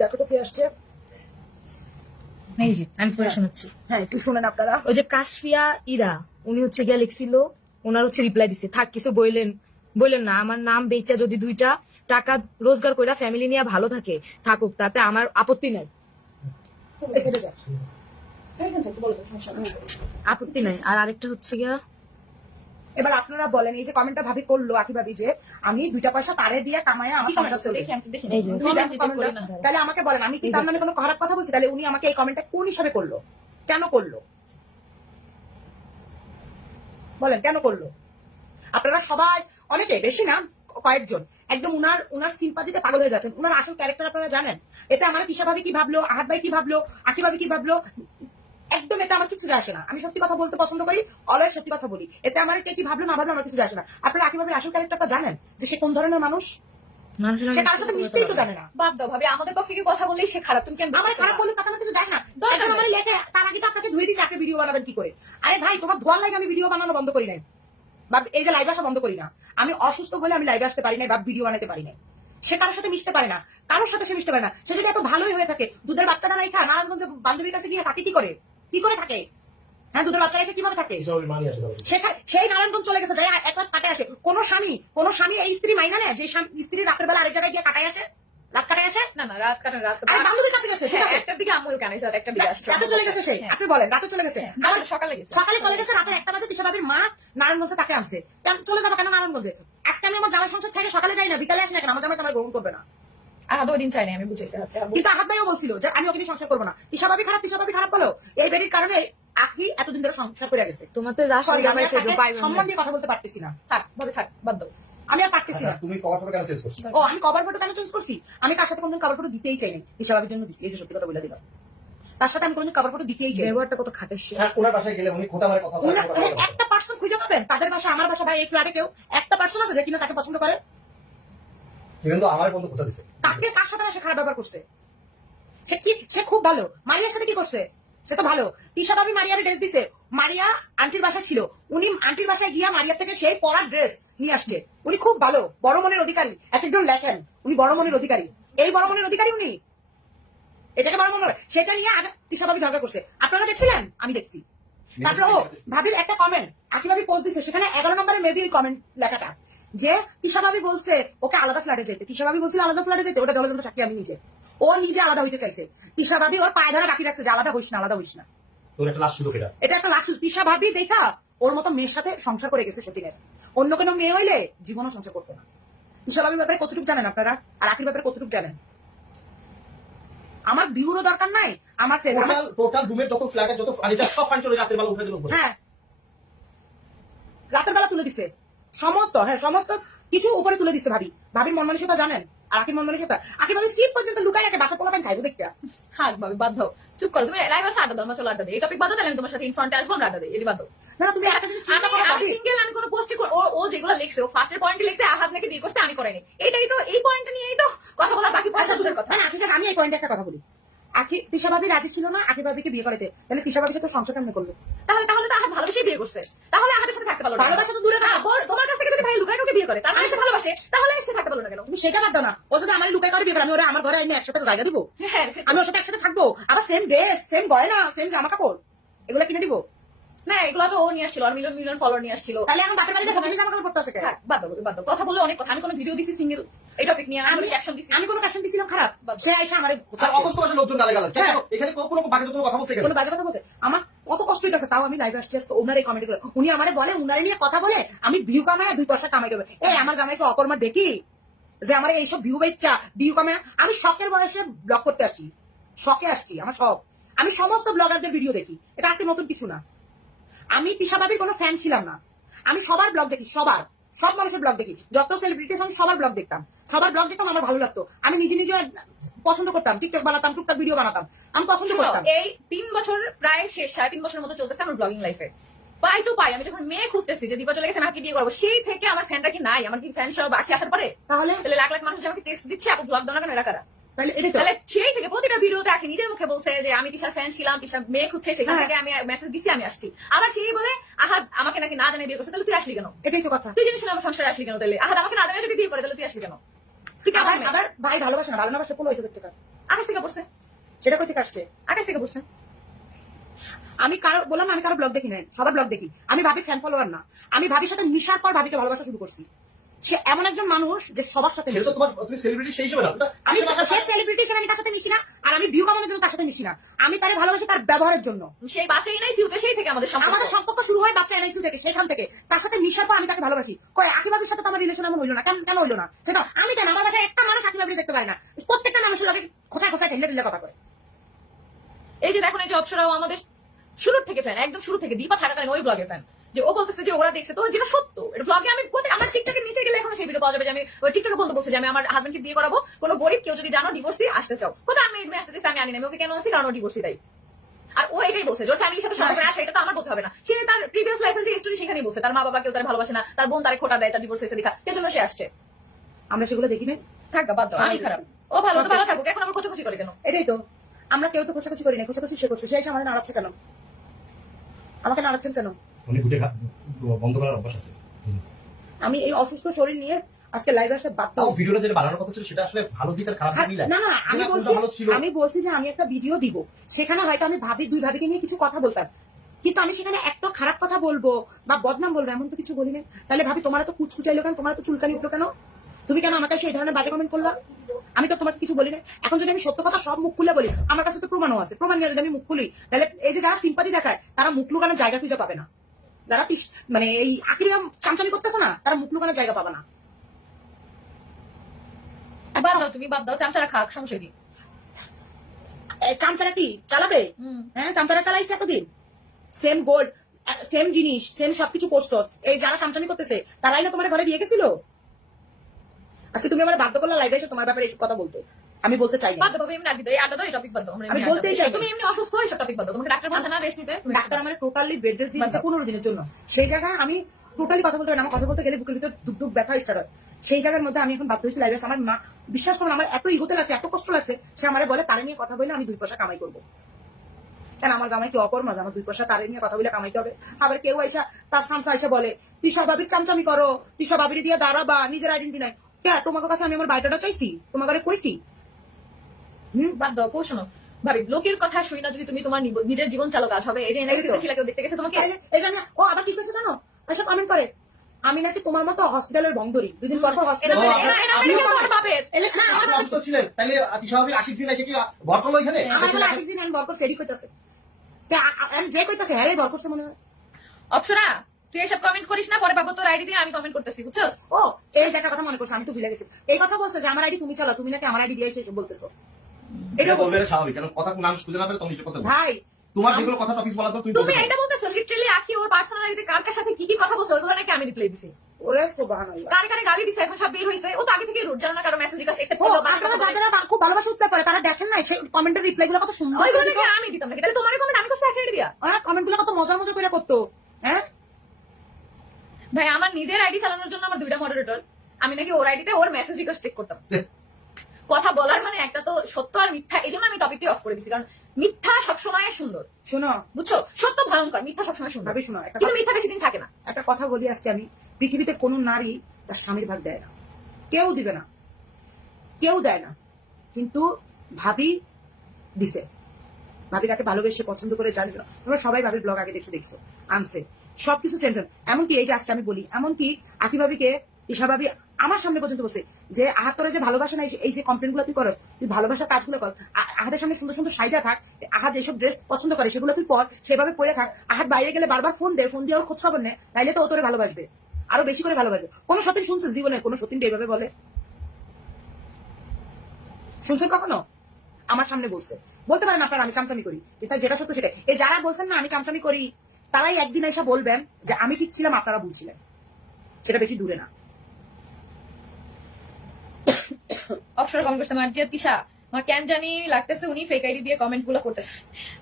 দেখো তো কে আসছে। এই যে আমি পড়ে শোনাচ্ছি। হ্যাঁ একটু শুনেন আপনারা। ওই যে কাশফিয়া ইরা, উনি হচ্ছে গিয়া লিখছিল, ওনার হচ্ছে রিপ্লাই দিছে, থাক কিছু বললেন না, আমার নাম বেচা যদি 2টা টাকা রোজগার কইরা ফ্যামিলি নিয়ে ভালো থাকে থাকুক, তাতে আমার আপত্তি নাই, আপত্তি নাই। আর আরেকটা হচ্ছে গিয়া, এবার আপনারা বলেন, এই যে কমেন্টটা ভাবি করলো আকি ভাবি যে আমি 2টা পয়সা তারে দিয়ে কামায়া আমার সংসার চলবে, এই যে তাহলে আমাকে বলেন আমি কি তার নামে কোনো খারাপ কথা বলছি? তাহলে উনি আমাকে এই কমেন্টটা কোন হিসাবে করলো, কেন করলো বলেন, কেন করলো? আপনারা সবাই, অনেকে, বেশি না, কয়েকজন একদম উনার সিম্পাথিতে পাগল হয়ে যাচ্ছেন। উনার আসল ক্যারেক্টার আপনারা জানেন। এতে আমার তিশা ভাবি কি ভাবলো, আহাত ভাই কি ভাবলো, আকি ভাবি কি ভাবলো, একদম এটা আমার কিছু যায় আসে না। আমি সত্যি কথা বলতে পছন্দ করি, অলওয়েজ সত্যি কথা বলি। এতে আমার কে কি ভাবলো না ভাবলো আমার কিছু যায় আসে না। আপনারা আকি ভাবির আসল ক্যারেক্টারটা জানেন যে সে কোন ধরনের মানুষ? সে কার সাথে মিশতেই তো জানে না। বাদ দাও ভাবি, আমাদের পক্ষে কি কথা বললেই সে খারাপ, তুমি কেন আমার খারাপ বললে তাতে আমার কিছু যায় না। একজন আমার লেখে, তার আগে তো আপনাকে ধুয়ে দিয়েছে আপনি ভিডিও বানাবেন কি করে। আরে ভাই, তোমার ধোয়ার লাগে আমি ভিডিও বানানো বন্ধ করি নাই, বা এই যে লাইভ আসা বন্ধ করি না। আমি অসুস্থ বলে আমি লাইভে আসতে পারি নাই বা ভিডিও বানাতে পারি নাই। সে কারোর সাথে মিশতে পারে না, কারোর সাথে সে মিশতে পারে না। সে যদি এত ভালোই হয়ে থাকে, দুধের বাচ্চাটা রাইখা নারায়ণগঞ্জে বান্ধবীর কাছে গিয়ে থাকে কি করে থাকে? হ্যাঁ, দুধের বাচ্চা রেখে কিভাবে থাকে? সেই নারায়ণগঞ্জ চলে গেছে, যাই এক রাত কাটায় আসে। কোন স্বামী এই স্ত্রী মাইনা নেয় যে স্ত্রী রাতের বেলা আরেক জায়গায় গিয়ে কাটায় আসে, রাত কাটায় আসে? না রাত কাটা বান্ধবীর কাছে গেছে, ঠিক আছে, একটার দিকে আম্মু কানাইছে আর একটা দিকে আসছে, রাতে চলে গেছে সে। আপনি বলেন রাতে চলে গেছে, আমার সকালে গেছে, সকালে চলে গেছে, রাতে 1টা বাজে তিশা ভাবির মা নারায়ণগঞ্জে তাকে আনছে। চলে যাবো কেন নারায়ণগঞ্জে? আজকে আমি আমার জামাই সংসার ছেড়ে সকালে যাই না, বিকালে আসি না কেন? আমার জামাই তোমার গ্রহণ করবে না। আহাদ ওই দিন চাই না, আমি বুঝেছি। কিন্তু আহাত ভাইও বলছিল যে আমি ওকে নিয়ে সংসার করবো না। তিশা ভাবি খারাপ বলো, এই বেরির কারণে আখি এতদিন ধরে সংসার করে গেছে। তোমার তো সরি, আমি সম্মান দিয়ে কথা বলতে পারতেছি না। থাক বাদ দাও, আমি আর পারতেছি না। তুমি কভার ফটো কেন চেঞ্জ করছো? ও, আমি কভার ফটো কেন চেঞ্জ করছি? আমি কার সাথে কোনদিন কভার ফটো দিতেই চাইনি, তিশা ভাবির জন্য দিছি। এই যে সত্যি কথা বলে দিলাম, তার সাথে আমি কোনদিন কভার ফটো দিতেই চাই। ব্যবহারটা কত খাটের। হ্যাঁ, ওনার বাসায় গেলে উনি খোঁটা মারে কথা বলে। একটা পার্সন খুঁজে পাবেন তাদের বাসা, আমার বাসা বা এই ফ্ল্যাটে কেউ একটা পার্সন আছে যে কিনা তাকে পছন্দ করে? কিন্তু আমার বন্ধু খোঁটা দিছে। তাকে কার সাথে সে খারাপ ব্যবহার করছে? সে খুব ভালো। মারিয়ার সাথে কি করছে? সে তো ভালো। তিশা ভাবি মারিয়ার ড্রেস দিছে, মারিয়া আন্টির বাসায় ছিল, উনি আন্টির বাসায় গিয়া মারিয়ার থেকে সেই পরার ড্রেস নিয়ে আসছে। উনি খুব ভালো, বড় মনের অধিকারী। এক একজন লেখেন উনি বড় মনের অধিকারী, এই বড় মনের অধিকারী উনি, এটাকে বড় মনে হয়। সেটা নিয়ে আগে তিশা ভাবি ঝগড়া করছে, আপনারা দেখছিলেন? আমি দেখছি। তারপরে ও ভাবির একটা কমেন্ট আকি ভাবি পোস্ট দিছে, সেখানে 11 নম্বরে মেবি ওই কমেন্ট লেখাটা যে তিশা ভাবি বলছে ওকে আলাদা ফ্ল্যাটে যেতে। তিশা ভাবি বলছিল আলাদা ফ্ল্যাটে যেতে, ওটা জলযন্ত্র সাক্ষী আমি নিজে। ও নিজে আলাদা হইতে চাইছে। তিশা ভাবি ওর পায়ে ধরে বাকি রাখছে যে আলাদা হইস না। তোর একটা লাশ সুযোগ এটা। এটা একটা লাশ। তিশা ভাবি দেখা ওর মতো মেয়ের সাথে সংসার করে গেছে সতীনের। অন্য কোনো মেয়ে হইলে জীবনও সংসার করতো না। তিশা ভাবির ব্যাপারে কতটুকু জানেন আপনারা, আর আখির ব্যাপারে কতটুকু জানেন? আমার ভিউরও দরকার নাই, আমার টোটাল রুমের যত ফ্ল্যাটের যত ফার্নিচার সব ফার্নিচার রাতের বেলা উঠে দিল। হ্যাঁ, রাতের বেলা তুলে দিছে সমস্ত, সমস্ত কিছু উপরে তুলে দিছে। ভাবির মন মানসিকতা জানেন? আর আকির মন মানসিকতা, আকি ভাবি সিট পর্যন্ত লুকাই রাখে, বাসা পোলাপান খাইবো দেখতে। থাক ভাবি বাদ দাও, চুপ করো। তুমি লাইভ আছে আড্ডা দাও, চলো আড্ডা দিই। এই টপিক বাদ দাও, তাহলে আমি তোমার সাথে ইনফ্রন্টে আসবো, আমরা আড্ডা দিই। এটি বাদ দাও। না তুমি একটা জিনিস চিন্তা করো, আমি সিঙ্গেল, আমি কোনো পোস্টই ও যেগুলো লিখছে, ও ফার্স্টের পয়েন্টে লিখছে আহাদ নাকি বিয়ে করছে, আমি করিনি। এইটাই তো, এই পয়েন্টটা নিয়েই তো কথা বলা, বাকি পয়েন্টের কথা। না ঠিক আছে, আমি এই পয়েন্টে একটা কথা বলি। তিশা ভাবি রাজি ছিল না আকি ভাবিকে বিয়ে করাতে, তাহলে তিশা ভাবির সাথে সংসার কেমন করলো? তাহলে তো আহাদ ভালোবেসে বিয়ে করছে, তাহলে আহাদের সাথে থাকতে পারলো না। ভালোবাসা তো দূরে থাক, তোমার কাছ থেকে যদি ভাই লুকায় কাউকে বিয়ে করে, তার মানে সে ভালোবাসে, তাহলে সে থাকতে পারলো না কেন? তুমি সেটা বাদ দাও না। ও যদি আমার লুকাই করে বিয়ে করে, আমি ওরা আমার ঘরে এনে একসাথে জায়গা দিব, আমি ওর সাথে একসাথে থাকবো, আবার সেম ড্রেস, সেম গয়না, সেম জামা কাপড়, এগুলো কিনে দিব না? এগুলো তো ও নিয়ে আসছিল, আর মিলিয়ন ফলোয়ার নিয়ে আসছিল। তাহলে এখন বাপের বাড়িতে ফকিনি জামা কাপড় পড়তে আছে কেন? বাদ দাও, কথা বলে অনেক কথা। আমি কোনো ভিডিও দিছি সিঙ্গেল এই টপিক নিয়ে, আমি ক্যাপশন দিছি, আমি কোনো ক্যাপশন দিছিলাম খারাপ? সে আইসা আমারে অবস্থা করে লোকজন গালাগাল। এখানে কোনো বাকি কোনো কথা বলছে কেন? কোনো বাজে কথা বলছে? আমার কত কষ্ট হইতাছে, তাও আমি লাইভে আসছি আজকে। ওনার এই কমেন্ট গুলো উনি আমারে বলে, উনারে নিয়ে কথা বলে আমি ভিউ কামায় 2 পয়সা কামাই দেবে। এই আমার জামাইকে অকর্মা দেখি যে আমার এইসব ভিউ বেচা, ভিউ কামায়। আমি শখের বয়সে ব্লগ করতে আসছি, শখে আসছি, আমার শখ। আমি সমস্ত ব্লগারদের ভিডিও দেখি, এটা আজকে নতুন কিছু না। আমি তিশা ভাবির কোনো ফ্যান ছিলাম না, আমি সবার ব্লগ দেখি, সব মানুষের ব্লগ দেখি, যত সেলিব্রিটিস আমি সবার ব্লগ দেখতাম, আমার ভালো লাগতো। আমি নিজে পছন্দ করতাম, টিকটক বানাতাম, টুকটাক ভিডিও বানাতাম, আমি পছন্দ করতাম। এই 3 বছর প্রায় শেষ, 3.5 বছরের মতো চলতেছে আমার ব্লগিং লাইফে। পাই টু পাই আমি যখন মেয়ে খুঁজতেছি যে দীপা চলে গেছে, আমাকে বিয়ে করবো, সেই থেকে আমার ফ্যানটা কি নাই? আমার কি ফ্যান সব বাকি আসার পরে? তাহলে লাখ লাখ মানুষ আমাকে টেক্সট দিচ্ছে, আপু ব্লগ দাও না কেন, এরা কারা? তাহলে সেই থেকে প্রতিটা ভিডিওতে আখি নিজের মুখে বলছে যে আমি তিশার ফ্যান ছিলাম, তিশা মেয়ে খুঁজছে, সেখান থেকে আমি মেসেজ দিছি, আমি আসছি। আবার সেই বলে আহাদ আমাকে নাকি না জানিয়ে বিয়ে করছে, তাহলে তুই আসলি কেন? এটাই তো কথা। তুই জিনিস আমার সংসারে আসলি কেন? তাহলে আহাদ আমাকে না জানিয়ে যদি বিয়ে করে, তাহলে তুই আসলি কেন? তুই আবার ভাই ভালোবাসে না, ভালোবাসা পোলো হয়েছে দেখতে। আকাশ থেকে পড়ছে, সেটা কোথা থেকে আসছে? আকাশ থেকে পড়ছে। আমি কারো বললাম না, আমি কারো ব্লগ দেখি নাই, সবার ব্লগ দেখি। আমি ভাবির ফ্যান ফলোয়ার না, আমি ভাবির সাথে মিশার পর ভাবিকে ভালোবাসা শুরু করছি। সে এমন একজন মানুষ যে সবার সাথে সেটা তো তোমার, তুমি সেলিব্রিটি সেই হিসেবে না। আমি সে সেলিব্রিটি হিসেবে আমি তার সাথে মিশি না, আর আমি ভিউ কামানোর জন্য তার সাথে মিশি না। আমি তারে ভালোবাসি তার ব্যবহারের জন্য। সেই বাচ্চাই নাই সিউতে, সেই থেকে আমাদের সম্পর্ক। আমাদের সম্পর্ক শুরু হয় বাচ্চা এনআইসি থেকে, সেখান থেকে তার সাথে মিশার পর আমি তাকে ভালোবাসি। কয় আকি ভাবির সাথে তো আমার রিলেশন এমন হইলো না, কেন হইলো না? সেটা আমি কেন, আমার বাসায় একটা মানুষ আকি ভাবি দেখতে পাই না, প্রত্যেকটা মানুষের লগে খোঁচায় খোঁচায় ঢেলে ঢেলে কথা কয়। এই যে দেখুন, এই যে অপসরাও আমাদের শুরুর থেকে ফ্যান, একদম শুরু থেকে দীপা থাকাকালীন ওই ব্লগের ফ্যান। যে ও বলতেছে যে ওরা দেখছে, তো যেটা সত্য, এটা ব্লগে আমি আমার টিকটকের নিচে গেলে এখন সেই ভিডিও পাওয়া যাবে যে আমি ওই টিকটকে বলতে বলছি যে আমি আমার হাজবেন্ডকে বিয়ে করাবো, কোনো গরিব কেউ যদি জানো ডিভোর্সি আসতে চাও, কোথাও আমি মেয়ে আসতে চাইছি, আমি আনি না, আমি ওকে কেন আনছি, কারণ ও ডিভোর্সি তাই। আর ও এটাই বলছে যে ওর ফ্যামিলির সাথে সম্পর্ক আছে, এটা তো আমার বলতে হবে না। সে তার প্রিভিয়াস লাইফের যে স্টোরি সেখানেই বলছে তার মা বাবা কেউ তার ভালোবাসে না, তার বোন তারে খোটা দেয়, তার ডিভোর্স হয়েছে দেখা, সেজন্য সে আসছে। আমরা সেগুলো দেখি না, থাকবা বাদ দাও, আমি খারাপ, ও ভালো তো ভালো থাকুক, এখন আমরা কোচাকুচি করে কেন? এটাই তো, আমরা কেউ তো খোঁচাখুচি করি না, খোঁচাখুচি সে করছে, সে এসে আমাদের নাড়াচ্ছে কেন? আমাকে নাড়াচ্ছেন কেন? উনি গুটে বন্ধ করার অভ্যাস আছে। আমি এই অসুস্থ শরীর নিয়ে আজকে লাইভে আসতে বাধ্য তাও হয়েছি। ভিডিওটা যেটা বানানোর কথা ছিল সেটা আসলে ভালো দিক আর খারাপ দিক মিলায়। না না না, আমি যেটা বলছি, কোনটা ভালো ছিল। আমি বলছি যে আমি একটা ভিডিও দিব, সেখানে হয়তো আমি দুই ভাবিকে নিয়ে কিছু কথা বলতাম, কিন্তু আমি সেখানে একটা খারাপ কথা বলবো বা বদনাম বলবো এমন তো কিছু বলি না। তাহলে ভাবি তোমার তো কুচকুচাইলো কেন, তোমার তো চুলকানি উঠলো কেন, তুমি কেন আমাকে সেই ধরনের বাজে কমেন্ট করলা? আমি তো তোমাকে কিছু বলি না। এখন যদি আমি সত্য কথা সব মুখ খুলে বলি, আমার কাছে তো প্রমাণও আছে, প্রমাণ নিয়ে যদি আমি মুখ খুলি, তাহলে এই যে যারা সিম্পাতি দেখায় তারা মুখ লুকানোর জায়গা খুঁজে পাবে না। যারা মানে এই আকিরাম চামচামি করতেছে না, তারা মুখ লুকানোর জায়গা পাবে না। বাদ দাও, তুমি বাদ দাও, চামচারা খাক, সমস্যা কি? চামচারা কি চালাবে? হ্যাঁ, চামচারা চালাইছে এতদিন, সেম গোল্ড, সেম জিনিস, সেম সবকিছু করছো। এই যারা চামচামি করতেছে তারাই না তোমার ঘরে দিয়ে গেছিল। আজকে তুমি আমার বাধ্য করলে লাইভে এসে তোমার ব্যাপারে এইসব কথা বলতে, আমি বলতে চাই না। বাদ দাও, এমনি আড্ডা দাও, এই আড্ডা দাও, এই টপিক বাদ দাও, আমরা আমি এমনি বলতেই আড্ডা চাই দিই। না। তুমি এমনি অসুস্থ, এইসব টপিক বাদ দাও, তোমাকে ডাক্তার বলছে না রেস্ট নিতে, তুমি ডাক্তার আমার টোটালি বেড রেস্ট দিয়েছে 15 দিনের জন্য। সেই জায়গায় আমি টোটালি কথা বলতে পারি না, আমার কথা বলতে গেলে বুকের ভিতর ধুক ধুক ব্যথা স্টার্ট হয়। সেই জায়গার মধ্যে আমি এখন বাধ্য হয়েছি লাইভে। আমার মা, বিশ্বাস করুন, আমার এত ইগোতে লাগছে, এত কষ্ট লাগছে, সে আমার বলে তারে নিয়ে কথা বলে আমি 2 পয়সা কামাই করবো। কেন আমার জামাই কি অকর্মা, আমার 2 পয়সা তারে নিয়ে কথা বলে কামাইতে হবে? আবার কেউ আইসা তার সামসা আইসা বলে তিশা ভাবির চামচামি করো, তিশা ভাবির দিয়ে দাঁড়াবা, নিজের আইডেন্টি নাই। কে তোমার কাছে আমি আমার বায়োডাটা চাইছি? তোমার ঘরে কইছি? বাদ দাও, শোনো ভাবি, লোকের কথা শুই না যদি তুমি তোমার নিজের জীবন চালক কাজ হবে। এই যে এনআইসিতে ছিল, কেউ দেখতে গেছে তোমাকে? এই যে ও আবার কি কইছে জানো, আইসা কমেন্ট করে আমি নাকি তোমার মতো হসপিটালের বন্ধরি, 2 দিন পর পর হসপিটাল। আপনি অসুস্থ ছিলেন, তাহলে আতিশা ভাবির আশিক দিন এসে কি ভর করলো এখানে? আমার বলে 80 দিন আমি বরকর সেডি কইতাছে, যে কইতাছে হ্যাঁ বর করছে মনে হয়। অপসরা, তুই এসব কমেন্ট করিস না, পরে পাবো তোর আইডি দিয়ে আমি কমেন্ট করতেছি, বুঝছস? ও এই যে একটা কথা মনে করছো, আমি তো ভুলে গেছি। এই কথা বলছে যে আমার আইডি তুমি চালাও, তুমি নাকি আমার আইডি দিয়ে এসে বলতেছো। এটা বলবে না স্বাভাবিক, কারণ কথা নাম খুঁজে না পেলে তুমি এটা কথা বলবে। ভাই তোমার যেগুলো কথা টপিক বলা তো তুমি তুমি বলবে। এটা বলতেছো লিটারালি আকি ওর পার্সোনালিটিতে কার কার সাথে কি কি কথা বলছো ওগুলো নাকি আমি রিপ্লাই দিছি। ওরে সুবহানাল্লাহ, কারে কারে গালি দিছে এখন সব বের হইছে। ও তো আগে থেকে রুট জানো না, কারো মেসেজ কাছে এক্সেপ্ট ও করলো, আপনারা যারা খুব ভালোবাসা উত্তর করে তারা দেখেন না সেই কমেন্টের রিপ্লাই গুলো কত সুন্দর ওইগুলো দিত। নাকি আমি দিতাম নাকি? তাহলে তোমার কমেন্ট আমি করছি এক দিয়া? ওরা কমেন্ট গুলো কত মজা মজা করে করতো। হ্যাঁ ভাই, আমার নিজের আইডি চালানোর জন্য আমার 2টা মডারেটর, আমি নাকি ওর আইডিতে ওর মেসেজ রিকোয়েস্ট চেক করতাম। কথা বলার মানে একটা তো সত্য আর মিথ্যা, এই জন্য আমি টপিকটি অফ করে দিছি, কারণ মিথ্যা সবসময় সুন্দর, শোনো বুঝছো? সত্য ভয়ঙ্কর, মিথ্যা সবসময় সুন্দর। ভাবি শোনো, কিন্তু মিথ্যা বেশি দিন থাকে না। একটা কথা বলি আজকে আমি, পৃথিবীতে কোনো নারী তার স্বামীর ভাগ দেয় না, কেউ দিবে না, কেউ দেয় না, কিন্তু ভাবি দিছে। ভাবি তাকে ভালোবেসে পছন্দ করে জানি, তোমরা সবাই ভাবির ব্লগ আগে দেখছো আনছে সবকিছু সেম সেম। এমনকি এই যে আজকে আমি বলি, এমনকি আকি ভাবিকে ঈশা ভাবি আমার সামনে পর্যন্ত বসে যে আহাত তোরা যে ভালোবাসা নাই, এই যে কমপ্লেন গুলো তুই করস, তুই ভালোবাসার কাজগুলো কর, আহাদের সামনে সুন্দর সুন্দর সাইজা থাক, আহাত যেসব ড্রেস পছন্দ করে সেগুলো তুই পর, সেভাবে পরে থাক, আহাত বাইরে গেলে বারবার ফোন দিয়ে ওর খোঁজ খবর নেয়, তাইলে তো ও তোরে ভালোবাসবে, আরো বেশি করে ভালোবাসবে। কোন সতীন শুনছে জীবনে, কোন সতীন এইভাবে বলে শুনছেন কখনো? আমার সামনে বলছে, বলতে পারেন আপনারা আমি চামচামি করি, এটা যেটা সত্য সেটাই। এই যারা বলছেন না আমি চামচামি করি, তারাই একদিন এসে বলবেন যে আমি ঠিক ছিলাম, আপনারা ভুলছিলেন। সেটা বেশি দূরে না। অপসরা কমেন্ট করতে মার্জিয়া তিশা, আমার কেন জানি লাগতেছে উনি ফেক আইডি দিয়ে কমেন্ট গুলো করতেছে।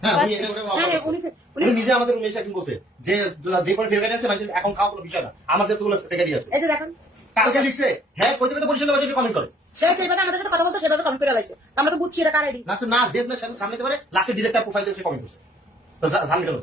হ্যাঁ, উনি এটা করে হ্যাঁ, অবাক হচ্ছে। উনি নিজে আমাদের রুমে এসে একদিন বলছে যে যে পরে ফেভারিট আছে মানে এখন খাওয়া কোনো বিষয় না, আমার যে তোগুলো ফেভারিট আছে। এই যে দেখেন, কালকে লিখছে হ্যাঁ কইতে কইতে পরিষ্কার ভাবে কমেন্ট করে। সে যেভাবে আমাদের সাথে কথা বলতো সেভাবে কমেন্ট করে লাইছে, আমরা তো বুঝছি এটা কার আইডি। লাস্টে না জেদ না সামনে দিতে পারে, লাস্টে ডিরেক্টর প্রোফাইল দিয়ে কমেন্ট করছে। তো জানবে কেন?